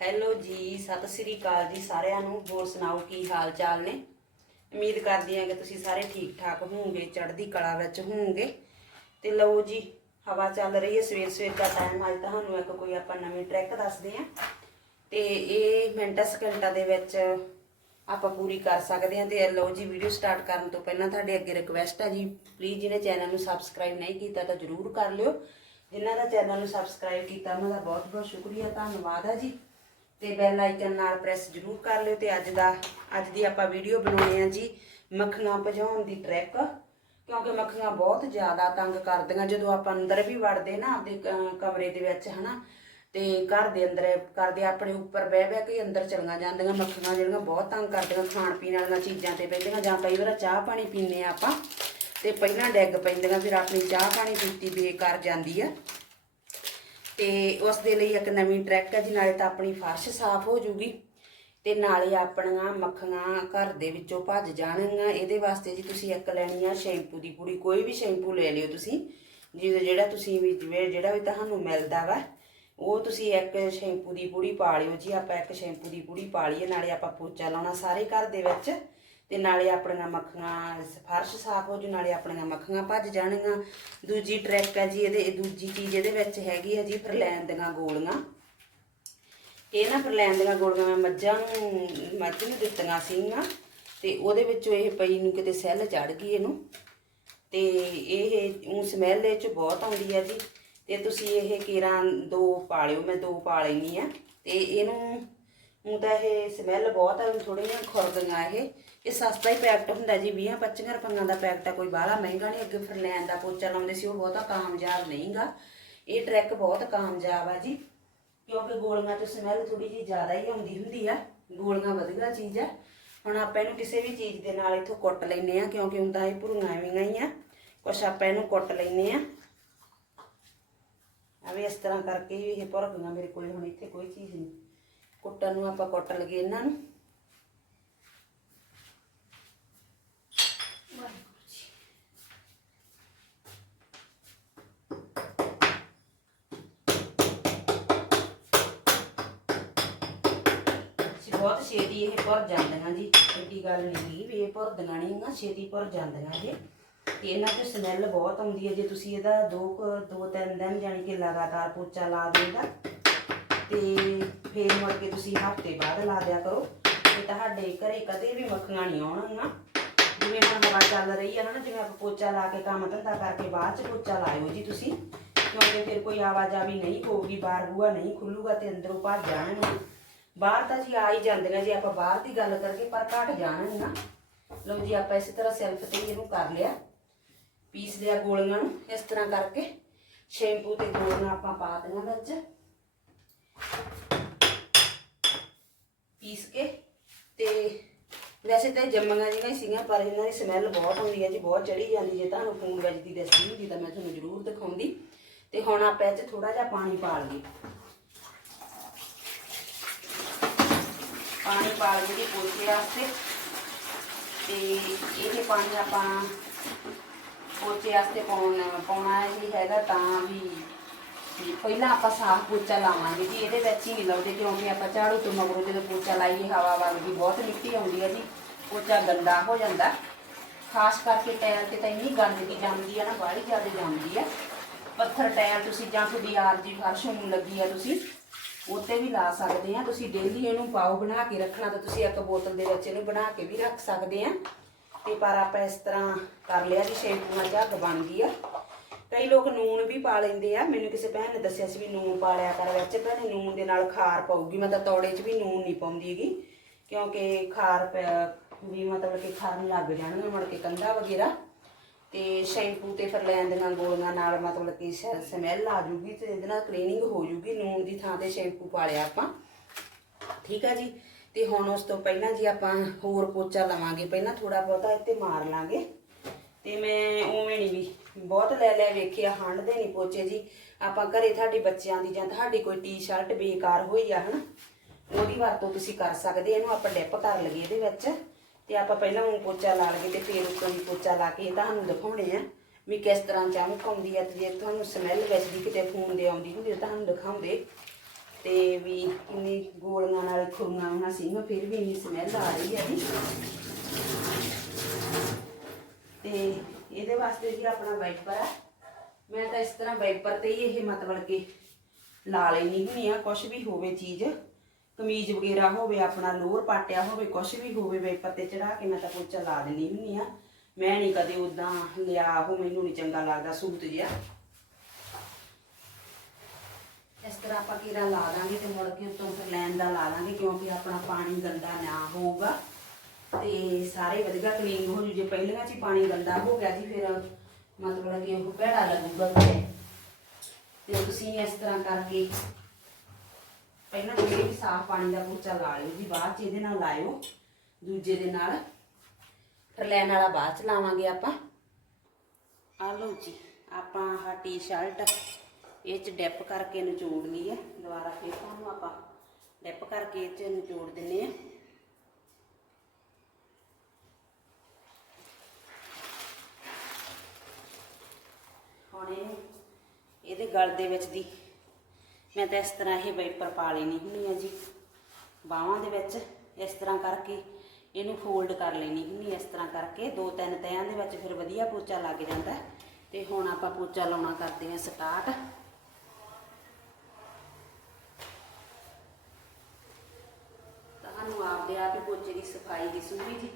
Hello ਜੀ, ਸਤਿ ਸ੍ਰੀ ਅਕਾਲ ਜੀ ਸਾਰਿਆਂ ਨੂੰ। ਹੋਰ ਸੁਣਾਓ, ਕੀ ਹਾਲ ਚਾਲ ਨੇ? ਉਮੀਦ ਕਰਦੀ ਹਾਂ ਕਿ ਤੁਸੀਂ ਸਾਰੇ ਠੀਕ ਠਾਕ ਹੋਵੋਗੇ, ਚੜ੍ਹਦੀ ਕਲਾ ਵਿੱਚ ਹੋਵੋਗੇ। ਤੇ ਲਓ ਜੀ, ਹਵਾ ਚੱਲ ਰਹੀ ਹੈ ਸਵੇਰ ਸਵੇਰ ਦਾ ਟਾਈਮ ਅੱਜ ਤੁਹਾਨੂੰ ਇੱਕ ਕੋਈ ਆਪਾਂ ਨਵੀਂ ਟਰੈਕ ਦੱਸਦੇ ਹਾਂ। ਤੇ ਇਹ ਮਿੰਟਾਂ, ਸਕਿੰਟਾਂ ਦੇ ਵਿੱਚ ਆਪਾਂ ਪੂਰੀ ਕਰ ਸਕਦੇ ਹਾਂ। ਤੇ ਲਓ ਜੀ ਵੀਡੀਓ ਸਟਾਰਟ ਕਰਨ ਤੋਂ ਪਹਿਲਾਂ ਤੁਹਾਡੇ ਅੱਗੇ ਰਿਕਵੈਸਟ ਹੈ ਜੀ। ਪਲੀਜ਼ ਜਿਹਨੇ ਚੈਨਲ ਨੂੰ ਸਬਸਕ੍ਰਾਈਬ ਨਹੀਂ ਕੀਤਾ ਤਾਂ ਜਰੂਰ ਕਰ ਲਿਓ। ਜਿਨ੍ਹਾਂ ਦਾ ਚੈਨਲ ਨੂੰ ਸਬਸਕ੍ਰਾਈਬ ਕੀਤਾ, ਉਹਨਾਂ ਦਾ ਬਹੁਤ ਬਹੁਤ ਸ਼ੁਕਰੀਆ, ਧੰਨਵਾਦ ਹੈ ਜੀ। ਤੇ ਬੈਲ ਆਈਕਨ ਨਾਲ ਪ੍ਰੈਸ ਜਰੂਰ ਕਰ ਲਿਓ ਤੇ ਅੱਜ ਦਾ, ਅੱਜ ਦੀ ਆਪਾਂ ਵੀਡੀਓ ਬਣਾਉਣੀ ਆ ਜੀ ਮੱਖੀਆਂ ਭਜਾਉਣ ਦੀ ਟਰੈਕ ਕਿਉਂਕਿ ਮੱਖੀਆਂ ਬਹੁਤ ਜ਼ਿਆਦਾ ਤੰਗ ਕਰਦੀਆਂ, ਜਦੋਂ ਆਪਾਂ ਅੰਦਰ ਵੀ ਵੜਦੇ ਨਾ ਆਪਦੇ ਕ- ਕਮਰੇ ਦੇ ਵਿੱਚ, ਹਨਾ, ਤੇ ਘਰ ਦੇ ਅੰਦਰ ਕਰਦੇ ਆਪਣੇ ਉੱਪਰ ਬਹਿ ਬਹਿ ਕੇ ਅੰਦਰ ਚਲੀਆਂ ਜਾਂਦੀਆਂ ਮੱਖੀਆਂ ਜਿਹੜੀਆਂ ਬਹੁਤ ਤੰਗ ਕਰਦੀਆਂ, ਖਾਣ ਪੀਣ ਵਾਲੀਆਂ ਚੀਜ਼ਾਂ ਤੇ ਬਹਿੰਦੀਆਂ, ਜਾਂ ਕਈ ਵਾਰ ਚਾਹ ਪਾਣੀ ਪੀਂਦੇ ਆ ਆਪਾਂ, ਤੇ ਪਹਿਲਾਂ ਡੈਗ ਪੈਂਦੀਆਂ, ਫਿਰ ਆਪਣੀ ਚਾਹ ਪਾਣੀ ਪੀਤੀ ਬੇਕਾਰ ਜਾਂਦੀ ਆ। ਤੇ ਉਸ ਦੇ ਲਈ ਇੱਕ ਨਵੀਂ ਟਰੈਕ ਹੈ ਜੀ, ਨਾਲੇ ਤਾਂ ਆਪਣੀ ਫਰਸ਼ ਸਾਫ਼ ਹੋ ਜੂਗੀ ਤੇ ਨਾਲੇ ਆਪਣੀਆਂ ਮੱਖੀਆਂ ਘਰ ਦੇ ਵਿੱਚੋਂ ਭੱਜ ਜਾਣਗੀਆਂ। ਇਹਦੇ ਵਾਸਤੇ ਜੀ ਤੁਸੀਂ ਇੱਕ ਲੈਣੀ ਆ ਸ਼ੈਂਪੂ ਦੀ ਪੂੜੀ ਕੋਈ ਵੀ ਸ਼ੈਂਪੂ ਲੈ ਲਿਓ ਤੁਸੀਂ। ਜਿਹਦੇ ਜਿਹੜਾ ਤੁਸੀਂ ਵੀ ਜਿਹੜਾ ਵੀ ਤੁਹਾਨੂੰ ਮਿਲਦਾ ਵਾ, ਉਹ ਤੁਸੀਂ ਇੱਕ ਸ਼ੈਂਪੂ ਦੀ ਪੂੜੀ ਪਾ ਲਿਓ ਜੀ। ਆਪਾਂ ਇੱਕ ਸ਼ੈਂਪੂ ਦੀ ਪੂੜੀ ਪਾ ਲਈਏ। ਨਾਲੇ ਆਪਾਂ ਪੋਚਾ ਲਾਉਣਾ ਸਾਰੇ ਘਰ ਦੇ ਵਿੱਚ। ਤੇ ਨਾਲੇ ਆਪਣੀਆਂ ਮੱਖੀਆਂ ਫਰਸ਼ ਸਾਫ਼ ਹੋ ਜੂ, ਨਾਲੇ ਆਪਣੀਆਂ ਮੱਖੀਆਂ ਭੱਜ ਜਾਣਗੀਆਂ। ਦੂਜੀ ਟਰੈਕ ਹੈ ਜੀ ਇਹਦੇ, ਦੂਜੀ ਚੀਜ਼ ਇਹਦੇ ਵਿੱਚ ਹੈਗੀ ਹੈ ਜੀ ਫਰਲੈਨ ਦੀਆਂ ਗੋਲੀਆਂ। ਇਹ ਨਾ ਫਰਲੈਨ ਦੀਆਂ ਗੋਲੀਆਂ ਮੈਂ ਮੱਝਾਂ ਨੂੰ, ਮੱਝ ਨੂੰ ਦਿੱਤੀਆਂ ਸੀਗੀਆਂ ਤੇ ਉਹਦੇ ਵਿੱਚੋਂ ਇਹ ਪਈ ਨੂੰ ਕਿਤੇ ਸੈੱਲ ਚੜ ਗਈ ਇਹਨੂੰ। ਤੇ ਇਹ ਉਹ ਸਮੈਲ ਇਹ ਚ ਬਹੁਤ ਆਉਂਦੀ ਹੈ ਜੀ। ਤੇ ਤੁਸੀਂ ਇਹ ਕੇਰਾਂ ਦੋ ਪਾ ਲਿਓ ਮੈਂ ਦੋ ਪਾ ਲੈਣੀ ਆ ਤੇ ਇਹਨੂੰ ਹੁਣ ਤਾਂ ਇਹ ਸਮੈਲ ਬਹੁਤ ਆ ਥੋੜੀਆਂ ਖੁਰਦੀਆਂ ਇਹ। ਇਹ ਸਸਤਾ ਹੀ ਪੈਕਟ ਹੁੰਦਾ ਜੀ 20 25 ਰੁਪਈਆਂ ਦਾ ਪੈਕਟ ਆ, ਕੋਈ ਬਾਹਲਾ ਮਹਿੰਗਾ ਨਹੀਂ, ਅੱਗੇ ਫਰਲੈਨ ਦਾ ਪੋਚਾ ਲਾਉਂਦੇ ਸੀ, ਉਹ ਬਹੁਤਾ ਕਾਮਯਾਬ ਨਹੀਂਗਾ। ਇਹ ਟਰੈਕ ਬਹੁਤ ਕਾਮਯਾਬ ਆ ਜੀ, ਕਿਉਂਕਿ ਗੋਲੀਆਂ ਚ ਸਮੈਲ ਥੋੜੀ ਜਿਹੀ ਜ਼ਿਆਦਾ ਹੀ ਆਉਂਦੀ ਹੁੰਦੀ ਆ। ਗੋਲੀਆਂ ਵਧੀਆ ਚੀਜ਼ ਆ। ਹੁਣ ਆਪਾਂ ਇਹਨੂੰ ਕਿਸੇ ਵੀ ਚੀਜ਼ ਦੇ ਨਾਲ ਇਥੋਂ ਕੁੱਟ ਲੈਨੇ ਆ, ਕਿਉਂਕਿ ਹੁੰਦਾ ਇਹ ਭੁਰੀਆਂ ਐਵੇਂ ਹੀ ਆ। ਕੁਛ ਆਪਾਂ ਇਹਨੂੰ ਕੁੱਟ ਲੈਨੇ ਆ। ਐਵੇਂ ਇਸ ਤਰ੍ਹਾਂ ਕਰਕੇ ਇਹ ਭੁਰਗੀਆਂ ਮੇਰੇ ਕੋਲ ਹੁਣ ਇੱਥੇ ਕੋਈ ਚੀਜ਼ ਨਹੀਂ। ਕੁੱਟਣ ਨੂੰ ਆਪਾਂ ਕੁੱਟ ਲਗੇ ਇਹਨਾਂ ਨੂੰ। ਸੀ ਬਹੁਤ ਛੇਤੀ ਇਹ ਭੁਰ ਜਾਂਦੀਆਂ ਜੀ। ਐਡੀ ਗੱਲ ਨਹੀਂ ਵੀ ਇਹ ਭੁਰਦੀਆਂ ਨਹੀਂ ਨਾ ਛੇਤੀ ਭੁਰ ਜਾਂਦੀਆਂ ਜੀ। ਤੇ ਇਹਨਾਂ ਤੋਂ ਸਮੈਲ ਬਹੁਤ ਆਉਂਦੀ ਹੈ। ਜੇ ਤੁਸੀਂ ਇਹਦਾ ਦੋ ਕੁ- ਦੋ ਤਿੰਨ ਦਿਨ ਜਾਣੀ ਕਿ ਲਗਾਤਾਰ ਪੋਚਾ ਲਾ ਦੇਗਾ ਤੇ। ਫੇਰ ਮੁੜ ਕੇ ਤੁਸੀਂ ਹਫ਼ਤੇ ਬਾਅਦ ਲਾ ਦਿਆ ਕਰੋ। ਤੇ ਤੁਹਾਡੇ ਘਰੇ ਕਦੇ ਵੀ ਮੱਖੀਆਂ ਨਹੀਂ ਆਉਣਗੀਆਂ। ਜਿਵੇਂ ਹੁਣ ਹਵਾ ਚੱਲ ਰਹੀ ਹੈ ਨਾ ਜਿਵੇਂ ਆਪਾਂ ਪੋਚਾ ਲਾ ਕੇ ਕੰਮ ਧੰਦਾ ਕਰਕੇ ਬਾਅਦ ਚ ਪੋਚਾ ਲਾਇਓ ਜੀ ਤੁਸੀਂ। ਕਿਉਂਕਿ ਫਿਰ ਕੋਈ ਆਵਾਜਾਈ ਨਹੀਂ ਹੋਊਗੀ, ਬਾਹਰ ਬੂਆ ਨਹੀਂ ਖੁੱਲੂਗਾ ਤੇ ਅੰਦਰੋਂ ਭੱਜ ਜਾਣਗੇ। ਬਾਹਰ ਤਾਂ ਜੀ ਆ ਹੀ ਜਾਂਦੇ ਨੇ ਜੇ ਆਪਾਂ ਬਾਹਰ ਦੀ ਗੱਲ ਕਰਕੇ, ਪਰ ਘਟ ਨਾ। ਲਓ ਜੀ, ਆਪਾਂ ਇਸੇ ਤਰ੍ਹਾਂ ਸੈਲਫ ਤੇ ਹੀ ਇਹਨੂੰ ਕਰ ਲਿਆ। ਪੀਸ ਲਿਆ ਗੋਲੀਆਂ ਨੂੰ ਇਸ ਤਰ੍ਹਾਂ ਕਰਕੇ। ਸ਼ੈਂਪੂ ਤੇ ਗੋਲੀਆਂ ਆਪਾਂ ਪਾ ਦਿਆਂ ਵਿੱਚ। ਪੀਸ ਕੇ ਤੇ ਵੈਸੇ ਤਾਂ ਜੰਮੀਆਂ ਜਿਹੀਆਂ ਹੀ ਸੀਗੀਆਂ, ਪਰ ਇਹਨਾਂ ਦੀ ਸਮੈਲ ਬਹੁਤ ਆਉਂਦੀ ਹੈ ਜੀ, ਬਹੁਤ ਚੜੀ ਜਾਂਦੀ ਜੇ ਤੁਹਾਨੂੰ ਫੋਨ ਵੱਜਦੀ ਦੱਸਦੀ ਹੁੰਦੀ ਤਾਂ ਮੈਂ ਤੁਹਾਨੂੰ ਜ਼ਰੂਰ ਦਿਖਾਉਂਦੀ। ਤੇ ਹੁਣ ਆਪਾਂ ਇਹ 'ਚ ਥੋੜਾ ਜਿਹਾ ਪਾਣੀ ਪਾ ਲਈਏ। ਪਾਣੀ ਪਾ ਲਈਏ ਜੀ ਪੋਚੇ ਵਾਸਤੇ। ਤੇ ਇਹ ਪਾਣੀ ਆਪਾਂ ਪੋਚੇ ਵਾਸਤੇ ਪਾਉਣਾ ਪਾਉਣਾ ਹੀ ਹੈਗਾ ਤਾਂ ਵੀ ਪਹਿਲਾਂ ਆਪਾਂ ਸਾਫ਼ ਪੋਚਾ ਲਾਵਾਂਗੇ ਜੀ, ਇਹਦੇ ਵਿੱਚ ਹੀ ਨਹੀਂ ਲਾਉਂਦੇ ਕਿਉਂਕਿ ਆਪਾਂ ਝਾੜੂ ਤੋਂ ਮਗਰੋਂ ਜਦੋਂ ਪੋਚਾ ਲਾਈਏ, ਹਵਾ ਵਗਦੀ ਬਹੁਤ ਮਿੱਟੀ ਆਉਂਦੀ ਹੈ ਜੀ, ਪੋਚਾ ਗੰਦਾ ਹੋ ਜਾਂਦਾ। ਖਾਸ ਕਰਕੇ ਟਾਇਲ ਤੇ ਤਾਂ ਇੰਨੀ ਗੰਦਗੀ ਜੰਮਦੀ ਆ ਨਾ, ਬਾਹਲੀ ਜ਼ਿਆਦਾ ਜੰਮਦੀ ਆ ਪੱਥਰ ਟਾਇਲ ਤੁਸੀਂ ਜਾਂ ਤੁਹਾਡੀ ਆਰਜੀ ਫਰਸ਼ ਹੋਣ ਲੱਗੀ ਆ ਤੁਸੀਂ ਉੱਤੇ ਵੀ ਲਾ ਸਕਦੇ ਆ ਤੁਸੀਂ ਡੇਲੀ ਇਹਨੂੰ ਪਾਓ, ਬਣਾ ਕੇ ਰੱਖਣਾ ਤਾਂ ਤੁਸੀਂ ਇੱਕ ਬੋਤਲ ਦੇ ਵਿੱਚ ਇਹਨੂੰ ਬਣਾ ਕੇ ਵੀ ਰੱਖ ਸਕਦੇ ਆ ਤੇ ਪਰ ਆਪਾਂ ਇਸ ਤਰ੍ਹਾਂ ਕਰ ਲਿਆ ਜੀ ਸ਼ੈਂਪੂ ਨਾਲ ਝੱਗ ਬਣ ਗਈ ਆ। ਕਈ ਲੋਕ ਨੂਨ ਵੀ ਪਾ ਲੈਂਦੇ ਆ। ਮੈਨੂੰ ਕਿਸੇ ਭੈਣ ਨੇ ਦੱਸਿਆ ਸੀ ਵੀ ਨੂਨ ਪਾ ਲਿਆ ਕਰ, ਵਿੱਚ ਭੈਣੇ ਨੂਨ ਦੇ ਨਾਲ ਖਾਰ ਪਾਊਗੀ ਮੈਂ ਤਾਂ ਤੌੜੇ 'ਚ ਵੀ ਨੂਨ ਨਹੀਂ ਪਾਉਂਦੀ ਹੈਗੀ, ਕਿਉਂਕਿ ਖਾਰ ਪੈ- ਵੀ ਮਤਲਬ ਕਿ ਖਾਰਨ ਲੱਗ ਜਾਣਗੇ ਮੁੜ ਕੇ ਕੰਧਾ ਵਗੈਰਾ। ਤੇ ਸ਼ੈਂਪੂ ਤੇ ਫਿਰ ਲੈਣ ਦੀਆਂ ਗੋਲੀਆਂ ਨਾਲ ਮਤਲਬ ਕਿ ਸਮੈਲ ਆ ਜੂਗੀ ਤੇ ਇਹਦੇ ਨਾਲ ਕਲੀਨਿੰਗ ਹੋ ਜੂਗੀ, ਨੂਨ ਦੀ ਥਾਂ ਤੇ ਸ਼ੈਂਪੂ ਪਾ ਲਿਆ ਆਪਾਂ। ਠੀਕ ਆ ਜੀ? ਤੇ ਹੁਣ ਉਸ ਤੋਂ ਪਹਿਲਾਂ ਜੀ ਆਪਾਂ ਹੋਰ ਪੋਚਾ ਲਵਾਂਗੇ, ਪਹਿਲਾਂ ਥੋੜਾ ਬਹੁਤਾ ਇੱਥੇ ਮਾਰ ਲਾਂਗੇ। ਤੇ ਮੈਂ ਉਵੇਂ ਨਹੀਂ ਵੀ ਬਹੁਤ ਲੈ ਲੈ ਵੇਖਿਆ ਹੰਡਦੇ ਨਹੀਂ ਪੋਚੇ ਜੀ। ਆਪਾਂ ਘਰੇ ਤੁਹਾਡੇ ਬੱਚਿਆਂ ਦੀ ਜਾਂ ਤੁਹਾਡੀ ਕੋਈ ਟੀ-ਸ਼ਰਟ ਬੇਕਾਰ ਹੋਈ ਆ, ਹਨਾ? ਉਹਦੀ ਵਰਤੋਂ ਤੁਸੀਂ ਕਰ ਸਕਦੇ, ਇਹਨੂੰ ਆਪਾਂ ਡਿਪ ਕਰ ਲਈਏ ਇਹਦੇ ਵਿੱਚ। ਤੇ ਆਪਾਂ ਪਹਿਲਾਂ ਉਹ ਪੋਚਾ ਲਾ ਲਈਏ ਤੇ ਫਿਰ ਉੱਤੋਂ ਦੀ ਪੋਚਾ ਲਾ ਕੇ ਤੁਹਾਨੂੰ ਦਿਖਾਉਣੇ ਆ ਵੀ ਕਿਸ ਤਰ੍ਹਾਂ ਚਮਕ ਆਉਂਦੀ ਹੈ ਤੇ ਜੇ ਤੁਹਾਨੂੰ ਸਮੈਲ ਵਿੱਚ ਕਿਤੇ ਫੋਨ ਦੇ ਆਉਂਦੀ ਹੁੰਦੀ ਤਾਂ ਤੁਹਾਨੂੰ ਦਿਖਾਉਂਦੇ। ਤੇ ਵੀ ਇੰਨੀ ਗੋਲੀਆਂ ਨਾਲ ਖੁਰੀਆਂ ਹੋਈਆਂ ਸੀਗੀਆਂ ਫਿਰ ਵੀ ਇੰਨੀ ਸਮੈਲ ਆ ਰਹੀ ਹੈ ਜੀ। ਤੇ ਇਹਦੇ ਵਾਸਤੇ ਜੀ ਆਪਣਾ ਵਾਈਪਰ ਆ। ਮੈਂ ਤਾਂ ਇਸ ਤਰ੍ਹਾਂ ਵਾਈਪਰ ਤੇ ਹੀ ਇਹ ਮਤਲਬ ਕਿ ਲਾ ਲੈਣੀ ਹੁੰਦੀ ਆ ਕੁਝ ਵੀ ਹੋਵੇ ਚੀਜ਼, ਕਮੀਜ਼ ਵਗੈਰਾ ਹੋਵੇ, ਆਪਣਾ ਲੋਅਰ ਪਾਟਿਆ ਹੋਵੇ ਕੁਝ ਵੀ ਹੋਵੇ ਵਾਈਪਰ ਤੇ ਚੜਾ ਕੇ ਮੈਂ ਤਾਂ ਪੋਚਾ ਲਾ ਦਿੰਦੀ ਹੁੰਦੀ ਆ। ਮੈਂ ਨਹੀਂ ਕਦੇ ਉਦਾਂ ਲਿਆ, ਉਹ ਮੈਨੂੰ ਨਹੀਂ ਚੰਗਾ ਲੱਗਦਾ ਸੂਤ ਜਿਹਾ। ਇਸ ਤਰ੍ਹਾਂ ਆਪਾਂ ਕੀਰਾ ਲਾ ਦਾਂਗੇ ਤੇ ਮੁੜ ਕੇ ਉੱਤੋਂ ਫਿਰ ਲੈਣ ਦਾ ਲਾ ਦਾਂਗੇ, ਕਿਉਂਕਿ ਆਪਣਾ ਪਾਣੀ ਗੰਦਾ ਨਾ ਹੋਊਗਾ। ਤੇ ਸਾਰੇ ਵਧੀਆ ਕਲੀਨ ਹੋ ਜੂ ਜੇ ਪਹਿਲਾਂ ਚ ਹੀ ਪਾਣੀ ਗੰਦਾ ਹੋ ਗਿਆ ਜੀ, ਫਿਰ ਮਤਲਬ ਕਿ ਉਹ ਭੈੜਾ ਲੱਗੂਗਾ ਤੇ ਤੇ ਤੁਸੀਂ ਇਸ ਤਰ੍ਹਾਂ ਕਰਕੇ ਪਹਿਲਾਂ ਜਿਹੜੇ ਵੀ ਸਾਫ਼ ਪਾਣੀ ਦਾ ਪੋਚਾ ਲਾ ਲਿਓ ਜੀ, ਬਾਅਦ ਚ ਇਹਦੇ ਨਾਲ ਲਾਇਓ। ਦੂਜੇ ਦੇ ਨਾਲ ਫਿਰ ਲੈਣ ਵਾਲਾ ਬਾਅਦ ਚ ਲਾਵਾਂਗੇ ਆਪਾਂ। ਆ ਲਓ ਜੀ, ਆਪਾਂ ਆਹ ਟੀ-ਸ਼ਰਟ ਇਹ ਚ ਡੈਪ ਕਰਕੇ ਨਿਚੋੜ ਲਈ ਹੈ। ਦੁਬਾਰਾ ਫਿਰ ਤੁਹਾਨੂੰ ਆਪਾਂ ਡੈਪ ਕਰਕੇ ਇਹ ਚ ਨਿਚੋੜ ਦਿੰਨੇ ਆ। ਹੁਣ ਇਹਨੂੰ ਇਹਦੇ ਗਲ ਦੇ ਵਿੱਚ ਦੀ। ਮੈਂ ਤਾਂ ਇਸ ਤਰ੍ਹਾਂ ਇਹ ਵਾਈਪਰ ਪਾ ਲੈਣੀ ਹੁੰਦੀ ਆ ਜੀ। ਬਾਹਾਂ ਦੇ ਵਿੱਚ ਇਸ ਤਰ੍ਹਾਂ ਕਰਕੇ ਇਹਨੂੰ ਫੋਲਡ ਕਰ ਲੈਣੀ ਹੁੰਦੀ ਇਸ ਤਰ੍ਹਾਂ ਕਰਕੇ। ਦੋ ਤਿੰਨ ਤਹਿਆਂ ਦੇ ਵਿੱਚ ਫਿਰ ਵਧੀਆ ਪੋਚਾ ਲੱਗ ਜਾਂਦਾ। ਤੇ ਹੁਣ ਆਪਾਂ ਪੋਚਾ ਲਾਉਣਾ ਕਰਦੇ ਹਾਂ ਸਟਾਰਟ ਤੁਹਾਨੂੰ ਆਪਦੇ ਆਪ ਹੀ ਪੋਚੇ ਦੀ ਸਫ਼ਾਈ ਦਿਸੂਗੀ ਜੀ।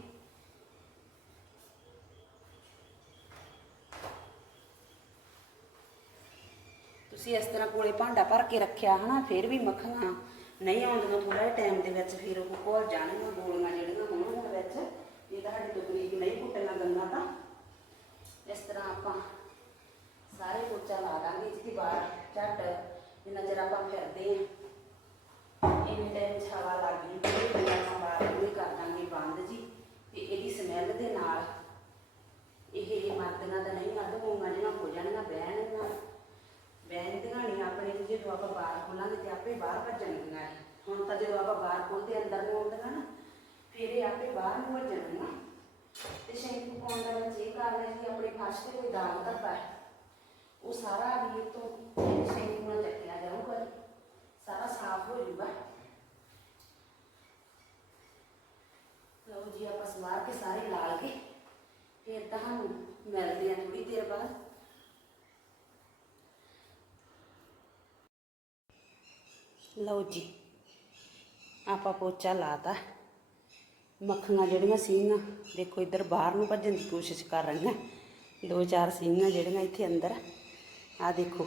ਤੁਸੀਂ ਇਸ ਤਰ੍ਹਾਂ ਕੋਲੇ ਭਾਂਡਾ ਭਰ ਕੇ ਰੱਖਿਆ ਹਨਾ, ਫਿਰ ਵੀ ਮੱਖੀਆਂ ਨਹੀਂ ਆਉਂਦੀਆਂ ਥੋੜਾ ਟਾਈਮ ਦੇ ਵਿੱਚ, ਫਿਰ ਉਹ ਘੋਲ ਜਾਣਗੀਆਂ, ਗੋਲੀਆਂ ਜਿਹੜੀਆਂ ਹੋਣਗੀਆਂ ਵਿੱਚ। ਇਹ ਤੁਹਾਡੀ ਤੋਂ ਬਰੀਕ ਨਹੀਂ ਕੁੱਟਣਾ ਗੰਨਾ ਤਾਂ। ਇਸ ਤਰ੍ਹਾਂ ਆਪਾਂ ਸਾਰੇ ਪੋਚਾ ਲਾ ਦਾਂਗੇ, ਜਿਹਦੀ ਬਾਹਰ ਝੱਟ ਜਿੰਨਾ ਚਿਰ ਆਪਾਂ ਫਿਰਦੇ ਆ ਇੰਨੇ ਟਾਈਮ 'ਚ ਲੱਗ ਗਈ ਤੇ ਆਪਾਂ ਬਾਹਰ ਵੀ ਕਰ ਦਾਂਗੇ ਬੰਦ ਜੀ। ਤੇ ਇਹਦੀ ਸਮੈਲ ਦੇ ਨਾਲ ਇਹ ਇਹ ਮਰਦਣਾ ਤਾਂ ਨਹੀਂ, ਮਰਦ ਮੂੰਗਾਂ ਜਿਹੀਆਂ ਹੋ ਜਾਣਗੀਆਂ, ਬਹਿਣਗੀਆਂ। ਬਹਿੰਦੀਆਂ ਜਦੋਂ ਆਪਾਂ ਬਾਹਰ ਖੋਲਾਂਗੇ ਤੇ ਆਪੇ ਬਾਹਰ ਭੱਜਣਗੀਆਂ ਇਹ। ਹੁਣ ਤਾਂ ਜਦੋਂ ਆਪਾਂ ਬਾਹਰ ਖੋਲਦੇ ਅੰਦਰ ਨੂੰ ਆਉਂਦੀਆਂ ਨਾ ਫਿਰ ਇਹ ਆਪੇ ਬਾਹਰ ਨੂੰ ਭੱਜਣਗੀਆਂ ਤੇ ਸ਼ੈਂਪੂ ਪਾਉਣ ਦਾ ਵਿੱਚ ਇਹ ਕਾਰਨ ਹੈ ਕਿ ਆਪਣੇ ਫਰਸ਼ ਤੇ ਕੋਈ ਦਾਗ ਧੱਬਾ ਹੈ ਉਹ ਸਾਰਾ ਵੀ ਇਹ ਤੋਂ ਸ਼ੈਂਪੂ ਨਾਲ ਚੱਕਿਆ ਜਾਊਗਾ ਜੀ। ਸਾਰਾ ਸਾਫ਼ ਹੋ ਜਾਊਗਾ ਲਓ ਜੀ ਆਪਾਂ ਸਵਾਰ ਕੇ ਸਾਰੇ ਲਾਲ ਕੇ ਫਿਰ ਤੁਹਾਨੂੰ ਮਿਲਦੇ ਆ ਥੋੜੀ ਦੇਰ ਬਾਅਦ ਲਓ ਜੀ, ਆਪਾਂ ਪੋਚਾ ਲਾਤਾ। ਮੱਖੀਆਂ ਜਿਹੜੀਆਂ ਸੀਗੀਆਂ, ਦੇਖੋ ਇੱਧਰ ਬਾਹਰ ਨੂੰ ਭੱਜਣ ਦੀ ਕੋਸ਼ਿਸ਼ ਕਰ ਰਹੀਆਂ। ਦੋ ਚਾਰ ਸੀਗੀਆਂ ਜਿਹੜੀਆਂ ਇੱਥੇ ਅੰਦਰ। ਆ ਦੇਖੋ,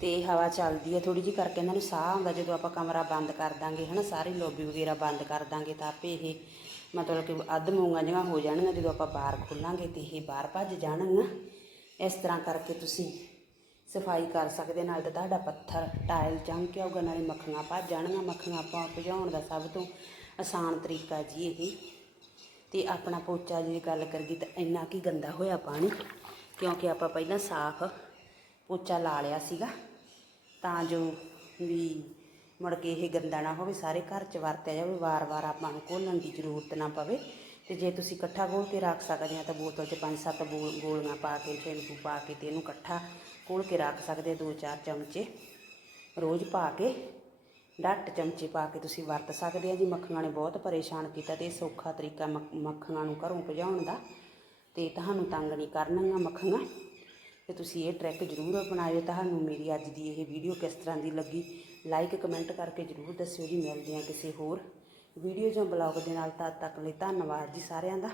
ਤੇ ਹਵਾ ਚੱਲਦੀ ਹੈ ਥੋੜੀ ਜਿਹੀ ਕਰਕੇ ਇਹਨਾਂ ਨੂੰ ਸਾਹ ਆਉਂਦਾ ਜਦੋਂ ਆਪਾਂ ਕਮਰਾ ਬੰਦ ਕਰ ਦਾਂਗੇ, ਹਨਾ? ਸਾਰੀ ਲੌਬੀ ਵਗੈਰਾ ਬੰਦ ਕਰ ਦਾਂਗੇ ਤਾਂ ਆਪੇ ਇਹ ਮਤਲਬ ਕਿ ਅੱਧ ਮੂੰਗਾਂ ਜਿਹਾ ਹੋ ਜਾਣਗੀਆਂ ਜਦੋਂ ਆਪਾਂ ਬਾਹਰ ਖੋਲਾਂਗੇ ਤੇ ਇਹ ਬਾਹਰ ਭੱਜ ਜਾਣਗੀਆਂ। ਇਸ ਤਰ੍ਹਾਂ ਕਰਕੇ ਤੁਸੀਂ ਸਫ਼ਾਈ ਕਰ ਸਕਦੇ ਨਾਲ ਤਾਂ ਤੁਹਾਡਾ ਪੱਥਰ, ਟਾਇਲ ਚਮਕਿਆ ਹੋਊਗਾ ਨਾਲੇ ਮੱਖੀਆਂ ਭੱਜ ਜਾਣਗੀਆਂ, ਮੱਖੀਆਂ ਆਪਾਂ ਭਜਾਉਣ ਦਾ ਸਭ ਤੋਂ ਆਸਾਨ ਤਰੀਕਾ ਜੀ ਇਹ। ਤੇ ਆਪਣਾ ਪੋਚਾ ਜੇ ਗੱਲ ਕਰੀਏ ਤਾਂ ਇੰਨਾ ਕੀ ਗੰਦਾ ਹੋਇਆ ਪਾਣੀ, ਕਿਉਂਕਿ ਆਪਾਂ ਪਹਿਲਾਂ ਸਾਫ਼ ਪੋਚਾ ਲਾ ਲਿਆ ਸੀਗਾ, ਤਾਂ ਜੋ ਵੀ ਮੁੜ ਕੇ ਇਹ ਗੰਦਾ ਨਾ ਹੋਵੇ, ਸਾਰੇ ਘਰ 'ਚ ਵਰਤਿਆ ਜਾਵੇ, ਵਾਰ-ਵਾਰ ਆਪਾਂ ਨੂੰ ਘੋਲਣ ਦੀ ਜ਼ਰੂਰਤ ਨਾ ਪਵੇ। ਤੇ ਜੇ ਤੁਸੀਂ ਇਕੱਠਾ ਘੋਲ ਕੇ ਰੱਖ ਸਕਦੇ ਆ ਤਾਂ ਬੋਤਲ 'ਚ ਪੰਜ ਸੱਤ ਬੋ- ਗੋਲੀਆਂ ਪਾ ਕੇ ਸ਼ੈਂਪੂ ਪਾ ਕੇ ਤੇ ਇਹਨੂੰ ਇਕੱਠਾ ਘੋਲ ਕੇ ਰੱਖ ਸਕਦੇ ਦੋ ਚਾਰ ਚਮਚੇ। ਰੋਜ਼ ਪਾ ਕੇ, ਡੱਟ ਚਮਚੇ ਪਾ ਕੇ ਤੁਸੀਂ ਵਰਤ ਸਕਦੇ ਆ ਜੀ। ਮੱਖੀਆਂ ਨੇ ਬਹੁਤ ਪਰੇਸ਼ਾਨ ਕੀਤਾ ਤੇ ਇਹ ਸੌਖਾ ਤਰੀਕਾ ਮੱਖ- ਮੱਖੀਆਂ ਨੂੰ ਘਰੋਂ ਭਜਾਉਣ ਦਾ ਤੇ ਤੁਹਾਨੂੰ ਤੰਗ ਨਹੀਂ ਕਰਨਗੀਆਂ ਮੱਖੀਆਂ ਤੇ ਤੁਸੀਂ ਇਹ ਟਰੈਕ ਜ਼ਰੂਰ ਅਪਣਾਇਓ। ਤੁਹਾਨੂੰ ਮੇਰੀ ਅੱਜ ਦੀ ਇਹ ਵੀਡੀਓ ਕਿਸ ਤਰ੍ਹਾਂ ਦੀ ਲੱਗੀ ਲਾਈਕ ਕਮੈਂਟ ਕਰਕੇ ਜ਼ਰੂਰ ਦੱਸਿਓ ਜੀ। ਮਿਲਦੇ ਹਾਂ ਕਿਸੇ ਹੋਰ ਵੀਡੀਓ ਜਾਂ ਬਲੌਗ ਦੇ ਨਾਲ ਤਦ ਤੱਕ ਲਈ ਧੰਨਵਾਦ ਜੀ ਸਾਰਿਆਂ ਦਾ।